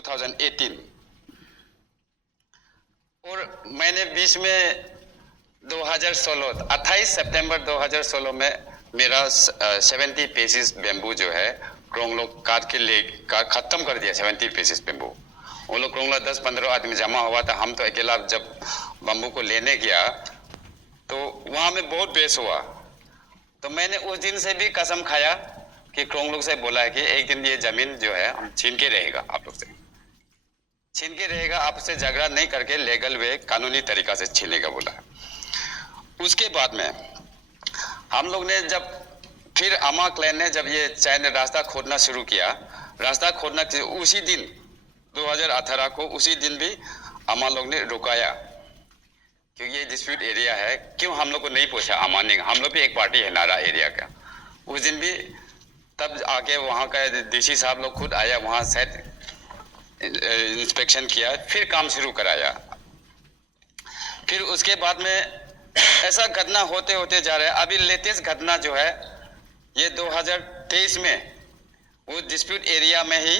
2018 और मैंने बीच में 2016 28 सितंबर 2016 में मेरा 70 पीसेस बेम्बू जो है क्रोंग लोग काट के ले खत्म कर दिया। 70 पीसेस बेम्बू वो लोग क्रोंग 10-15 आदमी जमा हुआ था। हम तो अकेला जब बम्बू को लेने गया तो वहां में बहुत बेस हुआ। तो मैंने उस दिन से भी कसम खाया कि क्रोंग लोग से बोला है कि एक दिन ये जमीन जो है हम छीन के रहेगा, आप लोग से छीन के रहेगा, आपसे झगड़ा नहीं करके लीगल वे कानूनी तरीका से छीनेगा बोला। उसके बाद में हम लोग ने जब फिर अमा क्लैन ने जब ये चाइना रास्ता खोदना शुरू किया, रास्ता खोदना उसी दिन 2018 को उसी दिन भी अमा लोग ने रुकाया क्योंकि ये डिस्प्यूट एरिया है। क्यों हम लोग को नहीं पूछा अमा ने, हम लोग भी एक पार्टी है नारा एरिया का। उस दिन भी तब आके वहाँ का डीसी साहब लोग खुद आया, वहाँ सेट इंस्पेक्शन किया, फिर काम शुरू कराया। फिर उसके बाद में ऐसा घटना होते होते जा रहा है। अभी लेटेस्ट घटना जो है ये 2023 में वो डिस्प्यूट एरिया में ही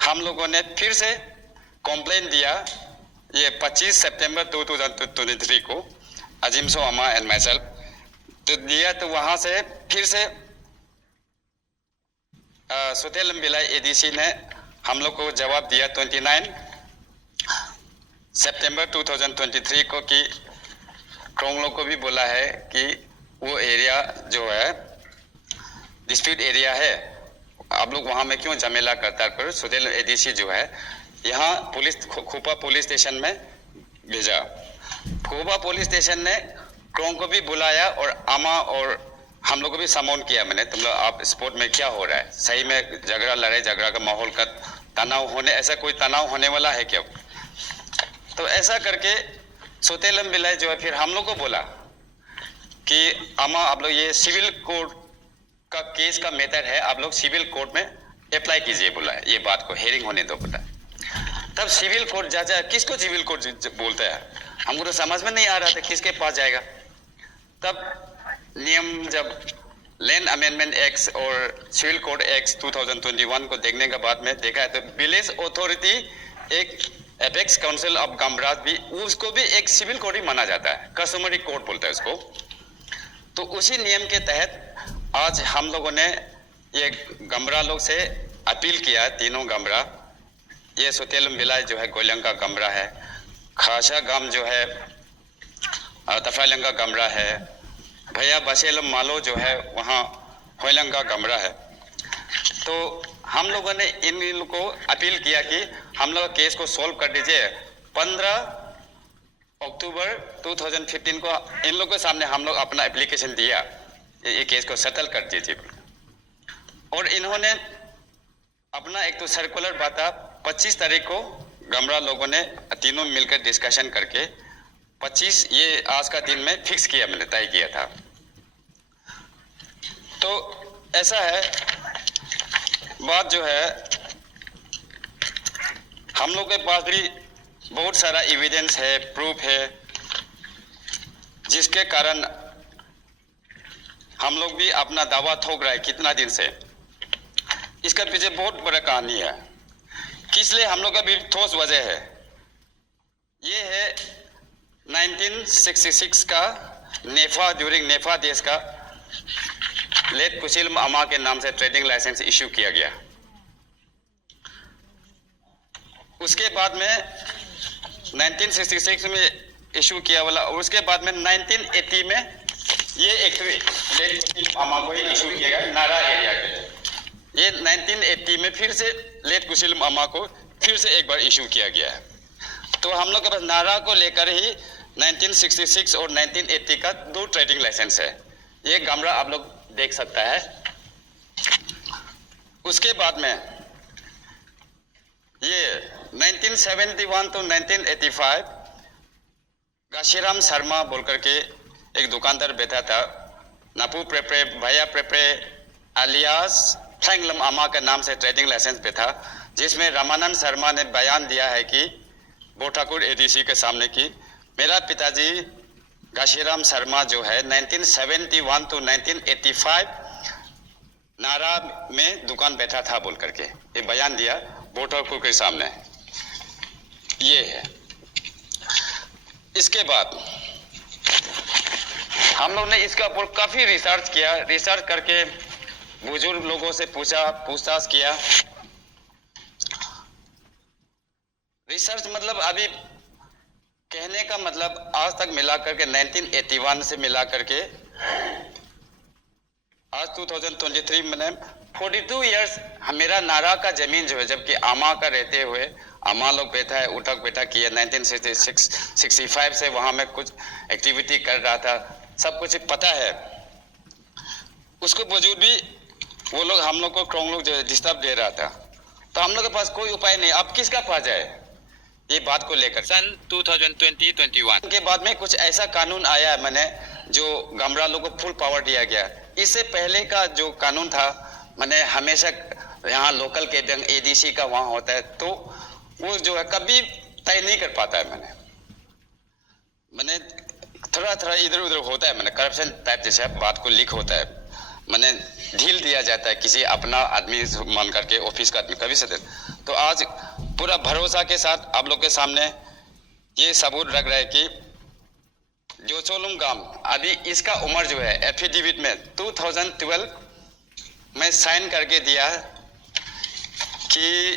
हम लोगों ने फिर से कंप्लेन दिया। ये 25 सितंबर 2023 को अजिमसो अमा एंड माई सेल्फ तो दिया। तो वहाँ से फिर से सुतेलम बिलाई एडीसी ने हम लोग को जवाब दिया 29 सितंबर 2023 को कि क्रोंग लोग को भी बोला है कि वो एरिया जो है डिस्प्यूट एरिया है, आप लोग वहाँ में क्यों झमेला करता कर। सुतेलम एडीसी जो है यहाँ पुलिस खोपा पुलिस स्टेशन में भेजा। खोपा पुलिस स्टेशन ने क्रोंग को भी बुलाया और अमा और हम लोग को भी समन किया। मैंने तुम लोग आप स्पोर्ट में क्या हो रहा है, सही में झगड़ा लड़ाई झगड़ा का माहौल का तनाव होने, ऐसा कोई तनाव होने वाला है क्या। तो ऐसा करके सुतेलम बिलाई जो है फिर हम लोग को बोला कि अमा आप लोग ये सिविल कोर्ट का केस का मेथड है, आप लोग सिविल कोर्ट में अप्लाई कीजिए बोला है। ये बात को हेयरिंग होने दो बोला। तब सिविल कोर्ट जा किसको सिविल कोर्ट बोलता है, हमको तो समझ में नहीं आ रहा था किसके पास जाएगा। तब नियम जब लैंड अमेंडमेंट एक्ट और सिविल कोड एक्ट 2021 को देखने के बाद में देखा है तो विलेज अथॉरिटी एक एपेक्स काउंसिल ऑफ गमराज भी उसको भी एक सिविल कोड ही माना जाता है, कस्टमरी कोर्ट बोलता है उसको। तो उसी नियम के तहत आज हम लोगों ने ये गमरा लोग से अपील किया, तीनों गमरा, ये सुतेलम बिलाई जो है गोलंगा गमरा है, खासा गाम जो है तफालंगा गमरा है, भैया बसेलम मालो जो है वहाँ होलंगा गमरा है। तो हम लोगों ने इन लोगों को अपील किया कि हम लोग केस को सॉल्व कर दीजिए। 15 अक्टूबर 2015 को इन लोगों के सामने हम लोग अपना एप्लीकेशन दिया, ये केस को सेटल कर दीजिए। और इन्होंने अपना एक तो सर्कुलर बाता 25 तारीख को गमरा लोगों ने तीनों मिलकर डिस्कशन करके 25 ये आज का दिन में फिक्स किया, मैंने तय किया था। तो ऐसा है बात जो है, हम लोग के पास भी बहुत सारा एविडेंस है, प्रूफ है, जिसके कारण हम लोग भी अपना दावा ठोक रहा है कितना दिन से। इसका पीछे बहुत बड़ा कहानी है, किस लिए हम लोग का भी ठोस वजह है। ये है 1966 का नेफा, ड्यूरिंग नेफा देश का लेट कुशिलम अमा के नाम से ट्रेडिंग लाइसेंस इश्यू किया गया। उसके बाद में 1966 में इश्यू किया वाला, और उसके बाद में 1980 में ये एक लेट कुशिलम अमा को ही इश्यू किया गया नारा एरिया के लिए। ये 1980 में फिर से लेट कुशिलम अमा को फिर से एक बार इश्यू किया गया है। तो हम लोग के पास नारा को लेकर ही 1966 और 1980 का 2 ट्रेडिंग लाइसेंस है। ये गमरा आप लोग देख सकता है। उसके बाद में ये 1971 to 1985 काशीराम शर्मा बोल करके एक दुकानदार बैठा था, नापू प्रेप्रे भैया प्रेप्रे अलियास फ्रैंकलम अमा के नाम से ट्रेडिंग लाइसेंस पे था, जिसमें रामानंद शर्मा ने बयान दिया है कि बोठाकुर एडीसी के सामने कि मेरा पिताजी काशीराम शर्मा जो है 1971 to 1985 नारा में दुकान बैठा था बोल करके ये बयान दिया। बोटापुर के सामने ये है। इसके बाद हम लोग ने इसके ऊपर काफी रिसर्च किया, रिसर्च करके बुजुर्ग लोगों से पूछताछ किया। रिसर्च मतलब अभी कहने का मतलब आज तक मिला करके 1981 से मिला करके आज 2023 में 42 इयर्स मेरा नारा का जमीन जो है, जबकि आमा का रहते हुए आमा लोग बैठा है, उठक बैठक किया 1965 से वहां में कुछ एक्टिविटी कर रहा था, सब कुछ पता है। उसके बावजूद भी वो लोग हम लोग को क्रोंग लोग जो डिस्टर्ब दे रहा था, तो हम लोग के पास कोई उपाय नहीं। अब किसका पास जाए ये बात को लेकर सन 2020-21 के बाद में कुछ ऐसा कानून आया है मैंने, जो गमरा लोग को फुल पावर दिया गया। इससे पहले का जो कानून था मैंने हमेशा यहाँ लोकल के एडीसी का वहां होता है, तो वो जो है कभी तय नहीं कर पाता है। मैंने थोड़ा इधर उधर होता है, मैंने करप्शन टाइप जैसे बात को लीक होता है, मैंने ढील दिया जाता है किसी अपना आदमी मान करके, ऑफिस का आदमी कभी से। तो आज पूरा भरोसा के साथ आप लोग के सामने ये सबूत रख रहा है कि जो चोलुम गांव अभी इसका उम्र जो है एफिडेविट में 2012 में साइन करके दिया कि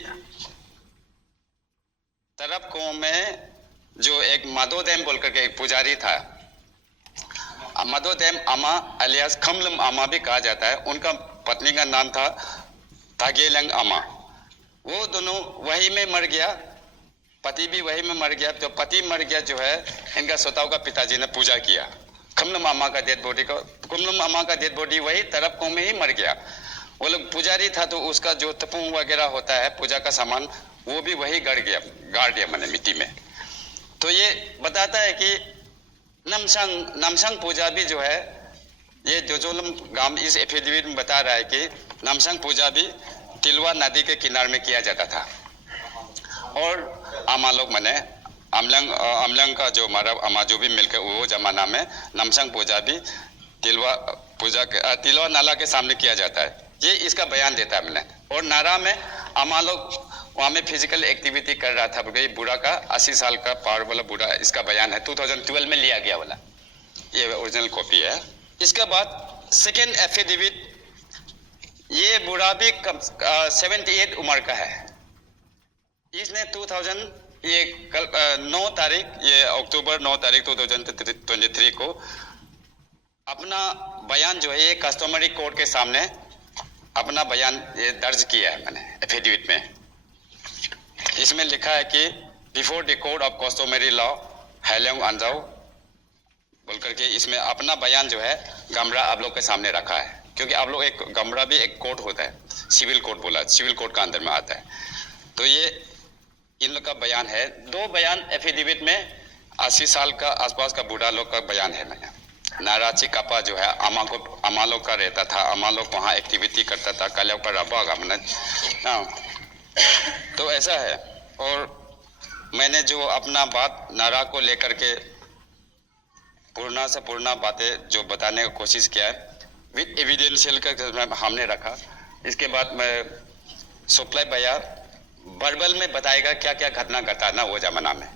तरफ गांव में जो एक माधोदेम बोल करके एक पुजारी था, माधोदेम आमा अलियास खमलम आमा भी कहा जाता है, उनका पत्नी का नाम था तागेलंग आमा। वो दोनों वही में मर गया, पति भी वही में मर गया। तो पति मर गया जो है, इनका स्वताव का पिताजी ने पूजा किया खमलम आमा का डेड बॉडी को। खमलम आमा का डेड बॉडी वही तरफ गांव में ही मर गया। वो लोग पुजारी था तो उसका जो तपू वगैरह होता है पूजा का सामान, वो भी वही गाड़ दिया मैंने मिट्टी में। तो ये बताता है कि नामसंग पूजा भी जो है, ये जोजोलम गांव इस एफिडेविट में बता रहा है कि नामसंग पूजा भी तिलवा नदी के किनारे में किया जाता था। और आमा लोग मैंने अमलंग का जो हमारा आमा जो भी मिलकर वो जमाना में नामसंग पूजा भी तिलवा नाला के सामने किया जाता है। ये इसका बयान देता है मैंने। और नारा में आमा लोग वहाँ में फिजिकल एक्टिविटी कर रहा था, ये बूढ़ा का 80 साल का पावर वाला बूढ़ा, इसका बयान है 2012 में लिया गया वाला, ये ओरिजिनल कॉपी है। इसके बाद सेकेंड एफिडेविट, ये बूढ़ा भी 78 उम्र का है। इसने 9 तारीख ये अक्टूबर 9 तारीख 2023 को अपना बयान जो है ये कस्टमरी कोर्ट के सामने अपना बयान ये दर्ज किया है मैंने एफिडेविट में। इसमें लिखा है कि before the court of customary law Hayuliang Anjaw बोल करके इसमें अपना बयान जो है गमरा आप लोग के सामने रखा है। क्योंकि आप लोग एक गमरा भी एक कोर्ट होता है, सिविल कोर्ट बोला, सिविल कोर्ट का अंदर में आता है। तो ये इन लोग का बयान है। 2 बयान एफिडेविट में 80 साल का आसपास का बूढ़ा लोग का बयान है मैंने। नाराची कापा जो है आमा लोग का रहता था, आमा लोग वहाँ एक्टिविटी करता था, कल पर रबा मैंने। तो ऐसा है। और मैंने जो अपना बात नारा को लेकर के पूर्णा से पूर्णा बातें जो बताने की कोशिश किया है विद एविडेंशियल का हमने रखा। इसके बाद मैं सुप्लाई भैया वर्बल में बताएगा क्या क्या घटना घटा ना वो जमाना में।